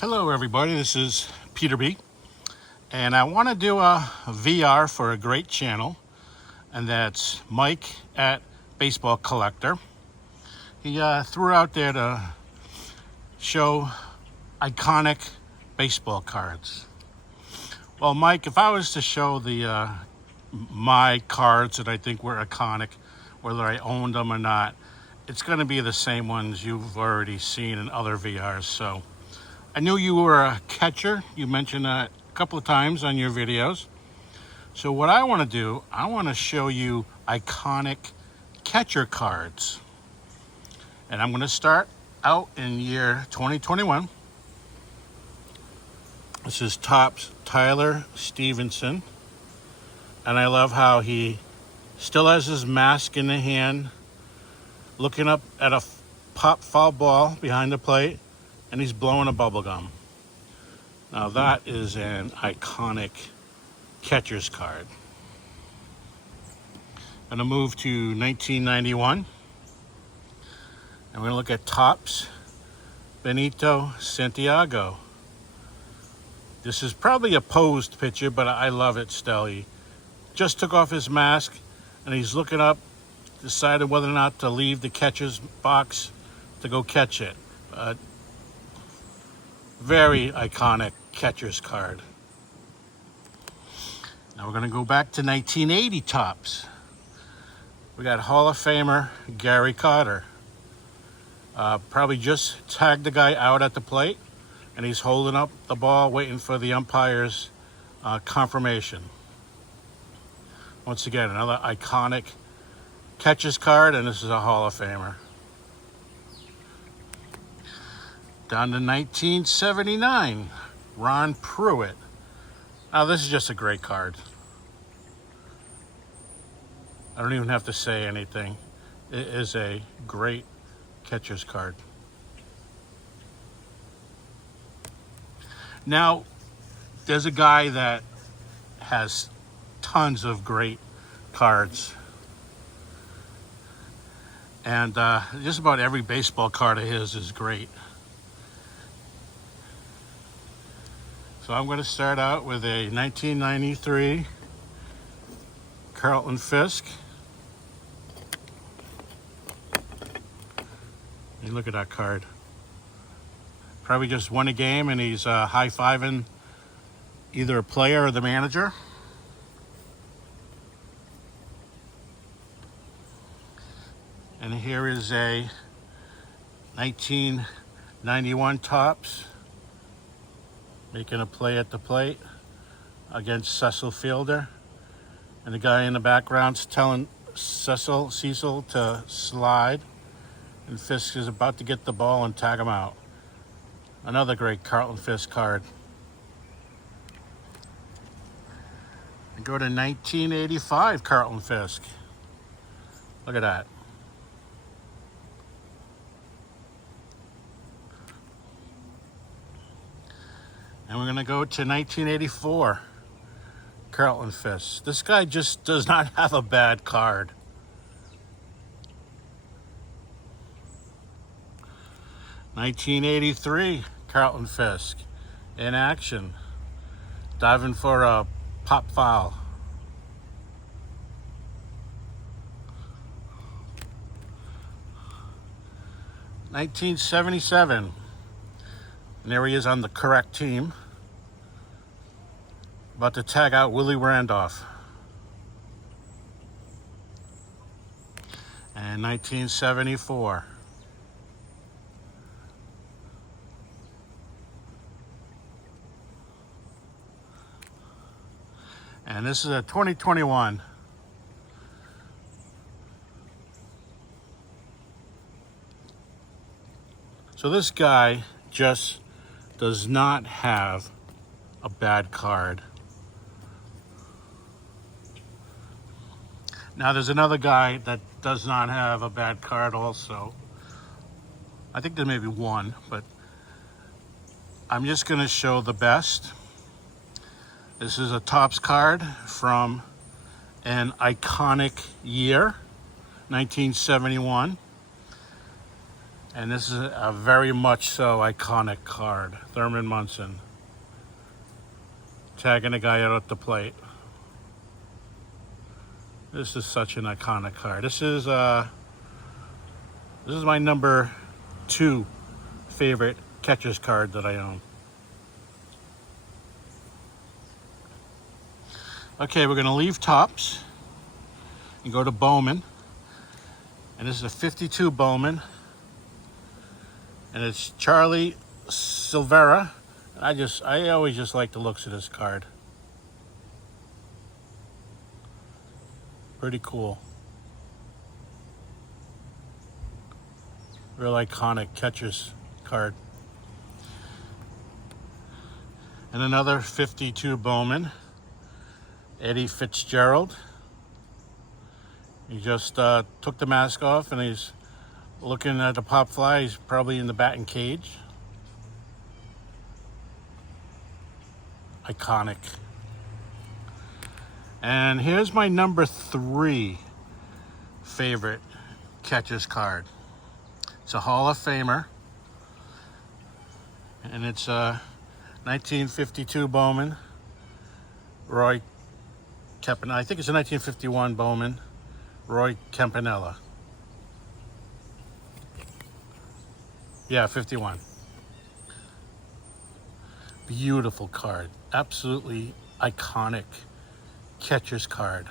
Hello everybody, this is Peter B. And I want to do a VR for a great channel, and that's Mike at Baseball Collector. He threw out there to show iconic baseball cards. Well, Mike, if I was to show the my cards that I think were iconic, whether I owned them or not, it's going to be the same ones you've already seen in other VRs. So I knew you were a catcher. You mentioned that a couple of times on your videos. So what I want to do, I want to show you iconic catcher cards. And I'm going to start out in year 2021. This is Topps Tyler Stevenson. And I love how he still has his mask in the hand, looking up at a pop foul ball behind the plate, and he's blowing a bubble gum. Now that is an iconic catcher's card. I'm gonna move to 1991. I'm gonna look at Topps Benito Santiago. This is probably a posed picture, but I love it still. He just took off his mask and he's looking up, decided whether or not to leave the catcher's box to go catch it. Very iconic catcher's card. Now we're going to go back to 1980 Topps. We got Hall of Famer Gary Carter. Probably just tagged the guy out at the plate, and he's holding up the ball waiting for the umpire's confirmation. Once again, another iconic catcher's card, and this is a Hall of Famer. Down to 1979, Ron Pruitt. Now this is just a great card. I don't even have to say anything. It is a great catcher's card. Now, there's a guy that has tons of great cards. And just about every baseball card of his is great. So I'm going to start out with a 1993 Carlton Fisk. You look at that card. Probably just won a game and he's high-fiving either a player or the manager. And here is a 1991 Topps, making a play at the plate against Cecil Fielder. And the guy in the background's telling Cecil to slide. And Fisk is about to get the ball and tag him out. Another great Carlton Fisk card. And go to 1985 Carlton Fisk. Look at that. And we're going to go to 1984, Carlton Fisk. This guy just does not have a bad card. '83, Carlton Fisk, in action, diving for a pop foul. '77. And there he is on the correct team, about to tag out Willie Randolph. And 1974. And this is a 2021. So this guy just does not have a bad card. Now there's another guy that does not have a bad card also. I think there may be one, but I'm just going to show the best. This is a Topps card from an iconic year, 1971. And this is a very much so iconic card. Thurman Munson tagging a guy out at the plate. This is such an iconic card. This is my number 2 favorite catcher's card that I own. Okay, we're gonna leave Topps and go to Bowman. And this is a 52 Bowman. And it's Charlie Silvera. I always just like the looks of this card. Pretty cool. Real iconic catcher's card. And another 52 Bowman. Eddie Fitzgerald. He just took the mask off and he's looking at the pop fly. He's probably in the batting cage. Iconic. And here's my number 3 favorite catcher's card. It's a Hall of Famer. And it's a 1952 Bowman. Roy Campanella. I think it's a 1951 Bowman. Roy Campanella. Yeah, 51. Beautiful card. Absolutely iconic catcher's card.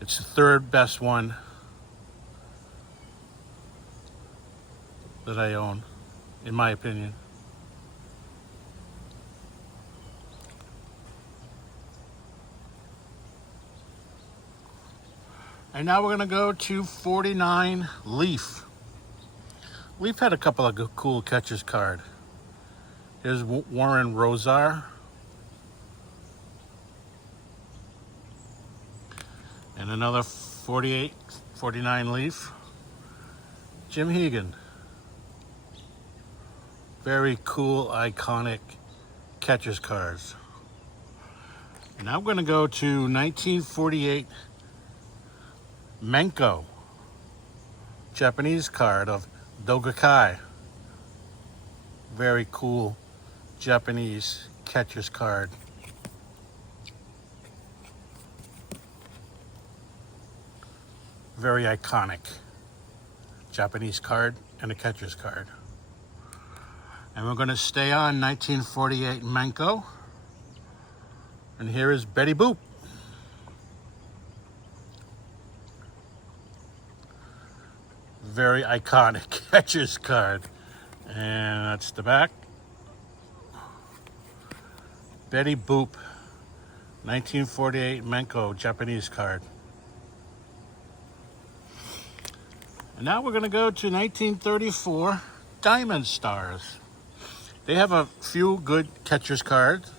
It's the 3rd best one that I own, in my opinion. And now we're gonna go to 49 Leaf. Leaf had a couple of cool catcher's card. Here's Warren Rosar. And another 49 Leaf. Jim Hegan. Very cool, iconic catcher's cards. And now I'm gonna go to 1948 Menko. Japanese card of Dogakai. Very cool Japanese catcher's card. Very iconic Japanese card and a catcher's card. And we're going to stay on 1948 Menko. And here is Betty Boop. Very iconic catcher's card. And that's the back. Betty Boop, 1948 Menko Japanese card. And now we're going to go to 1934 Diamond Stars. They have a few good catcher's cards.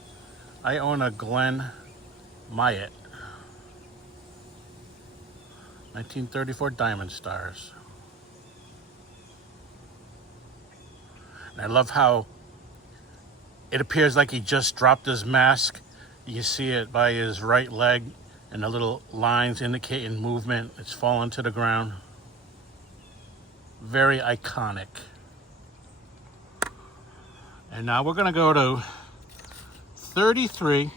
I own a Glenn Myatt. 1934 Diamond Stars. And I love how it appears like he just dropped his mask. You see it by his right leg and the little lines indicating movement. It's fallen to the ground. Very iconic. And now we're going to go to 33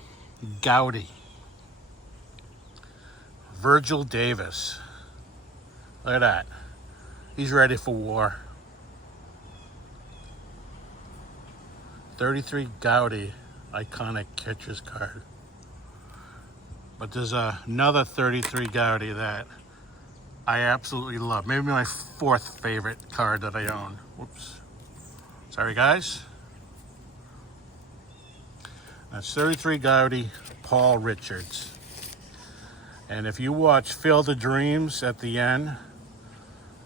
Gowdy. Virgil Davis. Look at that. He's ready for war. 33 Gowdy, iconic catcher's card. But there's another 33 Gowdy that I absolutely love. Maybe my 4th favorite card that I own. Whoops. Sorry, guys. That's 33 Gowdy, Paul Richards. And if you watch Field of Dreams at the end,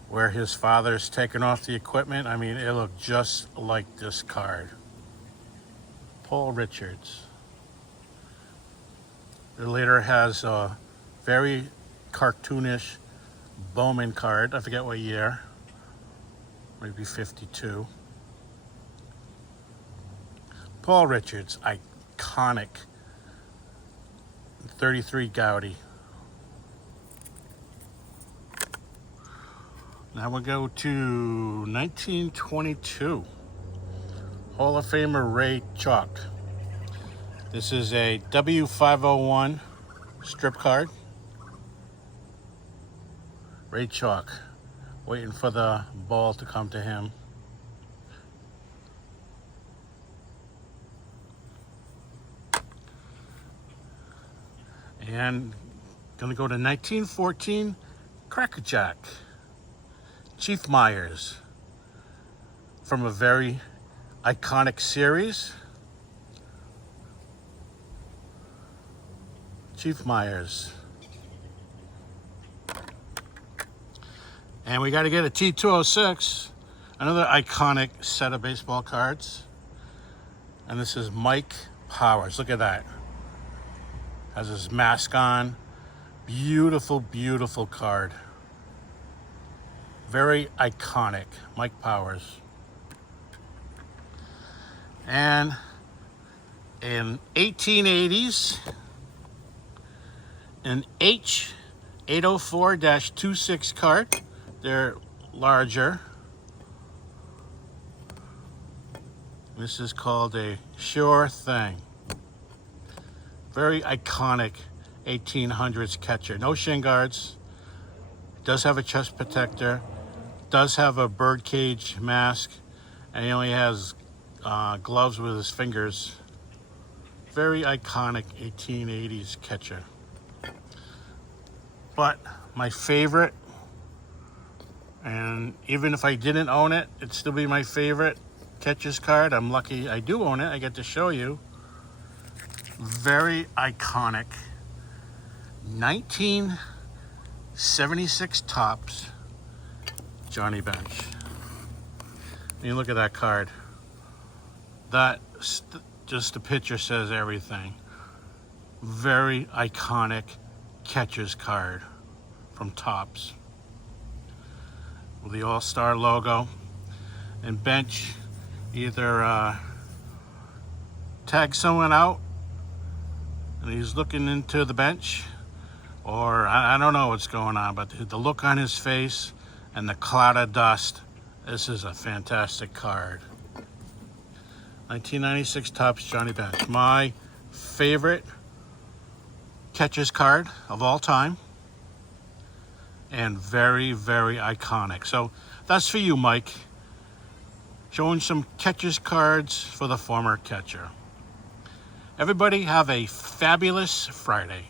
where his father's taking off the equipment, I mean, it looked just like this card. Paul Richards. It later has a very cartoonish Bowman card. I forget what year. Maybe 52. Paul Richards, iconic. 33 Gowdy. Now we'll go to 1922. Hall of Famer Ray Chalk. This is a W501 strip card. Ray Chalk, waiting for the ball to come to him. And gonna go to 1914 Cracker Jack. Chief Myers, from a very iconic series. Chief Myers. And we got to get a T206, another iconic set of baseball cards. And this is Mike Powers. Look at that. Has his mask on. Beautiful, beautiful card. Very iconic. Mike Powers. And in 1880s, an H804-26 card. They're larger. This is called a Sure Thing. Very iconic 1800s catcher. No shin guards. Does have a chest protector. Does have a birdcage mask. And he only has gloves with his fingers. Very iconic 1880s catcher. But my favorite, and even if I didn't own it, it'd still be my favorite catcher's card. I'm lucky I do own it. I get to show you. Very iconic 1976 Topps Johnny Bench. And you look at that card. That just the picture says everything. Very iconic catcher's card from Topps with the All-Star logo. And Bench either tag someone out and he's looking into the bench, or I don't know what's going on, but the look on his face and the cloud of dust, this is a fantastic card. 1996 Topps Johnny Bench. My favorite catcher's card of all time, and very, very iconic. So that's for you, Mike. Showing some catcher's cards for the former catcher. Everybody have a fabulous Friday.